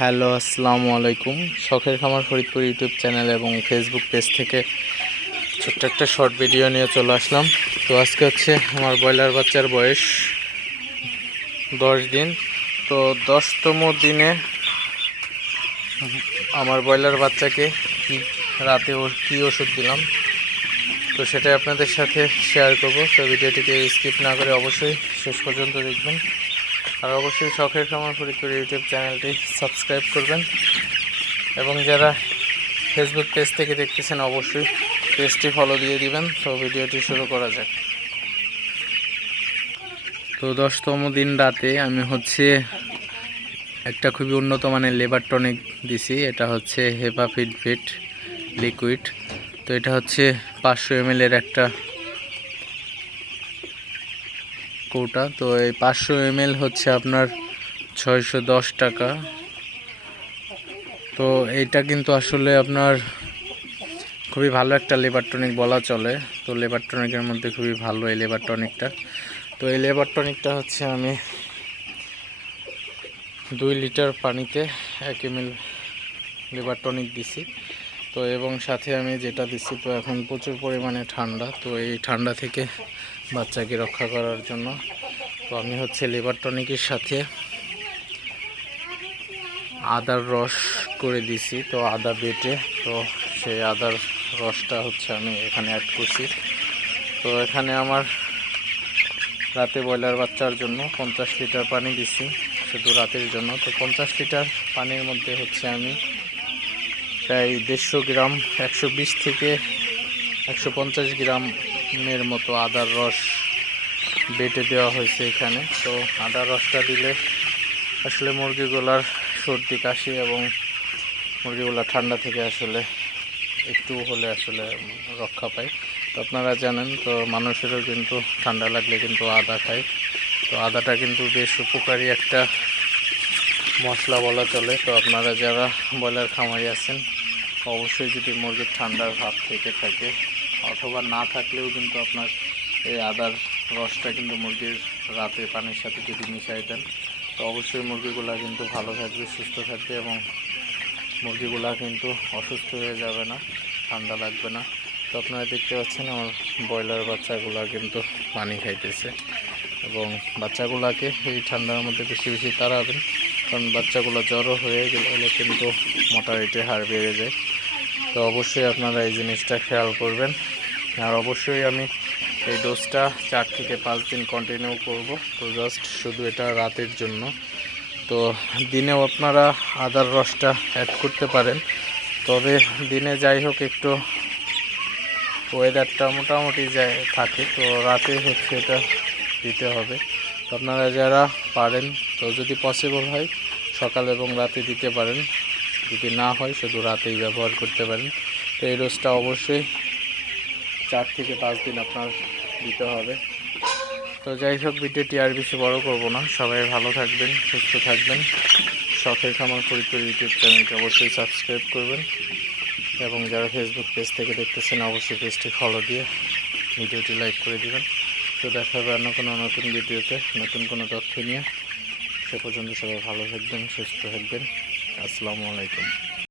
Hello, আসসালামু আলাইকুম। শখের খামার ফরিদপুর ইউটিউব চ্যানেল এবং ফেসবুক পেজ থেকে ছোট্ট একটা শর্ট ভিডিও নিয়ে চলে আসলাম। তো আজকে হচ্ছে আমার ব্রয়লার বাচ্চার বয়স দশ দিন। তো দশতম দিনে আমার ব্রয়লার বাচ্চাকে কি রাতে ওর কী ওষুধ দিলাম, তো সেটাই আপনাদের সাথে শেয়ার করব। তো ভিডিওটিকে স্কিপ না করে অবশ্যই শেষ পর্যন্ত দেখবেন। আর অবশ্যই শখের খামার ফরিদপুর ইউটিউব চ্যানেলটি সাবস্ক্রাইব করবেন। এবং যারা ফেসবুক পেজ থেকে দেখতেছেন, অবশ্যই পেজটি ফলো দিয়ে দিবেন। তো ভিডিওটি শুরু করা যাক। তো দশতম দিন রাতে আমি হচ্ছে একটা খুবই উন্নত মানের লেবার টনিক দিছি। এটা হচ্ছে হেপা ফিট লিকুইড। তো এটা হচ্ছে পাঁচশো এম একটা কৌটা। তো এই পাঁচশো এম হচ্ছে আপনার ছয়শো দশ টাকা। তো এইটা কিন্তু আসলে আপনার খুবই ভালো একটা লেবার টনিক বলা চলে। তো লেবার টনিকের মধ্যে খুবই ভালো এই লেবার টনিকটা তো এই লেবার টনিকটা হচ্ছে আমি দুই লিটার পানিতে এক এম এল লেবার টনিক দিছি। তো এবং সাথে আমি যেটা দিচ্ছি, তো এখন প্রচুর পরিমাণে ঠান্ডা, তো এই ঠান্ডা থেকে বাচ্চাকে রক্ষা করার জন্য। তো আমি হচ্ছে লেবার টনিকের সাথে আদার রস করে দিছি, তো আদা বেটে, তো সেই আদার রসটা হচ্ছে আমি এখানে অ্যাড করছি। তো এখানে আমার রাতে ব্রয়লার বাচ্চার জন্য পঞ্চাশ লিটার পানি দিছি, শুধু রাতের জন্য। তো পঞ্চাশ লিটার পানির মধ্যে হচ্ছে আমি প্রায় দেড়শো গ্রাম, একশো বিশ থেকে একশো পঞ্চাশ গ্রামের মতো আদার রস বেটে দেওয়া হয়েছে এখানে। তো আদার রসটা দিলে আসলে মুরগিগুলার সর্দি, কাশি এবং মুরগিগুলা ঠান্ডা থেকে আসলে একটু হলে আসলে রক্ষা পায়। তো আপনারা জানেন, তো মানুষেরও কিন্তু ঠান্ডা লাগলে কিন্তু আদা খায়। তো আদাটা কিন্তু বেশ উপকারী একটা মশলা বলা চলে। তো আপনারা যারা ব্রয়লার খামারি আছেন অবশ্যই যদি মুরগির ঠান্ডার ভাব থেকে থাকে, অথবা না থাকলেও কিন্তু আপনার এই আদার রসটা কিন্তু মুরগির রাতে পানির সাথে যদি মিশাই দেন, তো অবশ্যই মুরগিগুলা কিন্তু ভালো থাকবে, সুস্থ থাকবে এবং মুরগিগুলা কিন্তু অসুস্থ হয়ে যাবে না, ঠান্ডা লাগবে না। তো আপনারা দেখতে পাচ্ছেন আমার ব্রয়লার বাচ্চাগুলা কিন্তু পানি খাইতেছে এবং বাচ্চাগুলাকে এই ঠান্ডার মধ্যে বেশি বেশি তাড়াবেন, কারণ বাচ্চাগুলো জ্বরও হয়ে গেলে কিন্তু মোটারিটি হার বেড়ে যায়। তো অবশ্যই আপনারা এই জিনিসটা খেয়াল করবেন। আর অবশ্যই আমি এই ডোজটা চার থেকে পাঁচ দিন কন্টিনিউ করব। তো জাস্ট শুধু এটা রাতের জন্য। তো দিনেও আপনারা আদার রসটা অ্যাড করতে পারেন। তবে দিনে যাই হোক একটু ওয়েদারটা মোটামুটি যায়, থাকে। তো রাতে হচ্ছে এটা দিতে হবে। আপনারা যারা পারেন, তো যদি পসিবল হয়, সকাল এবং রাতে দিতে পারেন। যদি না হয় শুধু রাতেই ব্যবহার করতে পারেন। তো এই রোজটা অবশ্যই চার থেকে পাঁচ দিন আপনার দিতে হবে। তো যাই হোক, ভিডিওটি আর বেশি বড় করব না। সবাই ভালো থাকবেন, সুস্থ থাকবেন। শখের খামার ফরিদপুর ইউটিউব চ্যানেলকে অবশ্যই সাবস্ক্রাইব করবেন। এবং যারা ফেসবুক পেজ থেকে দেখতেছেন, অবশ্যই পেজটি ফলো দিয়ে ভিডিওটি লাইক করে দেবেন। তো দেখা হবে অন্য কোনো নতুন ভিডিওতে। নতুন কোনো তথ্য নিয়ে। সে পর্যন্ত সবাই ভালো থাকবেন, সুস্থ থাকবেন। আসসালামু আলাইকুম।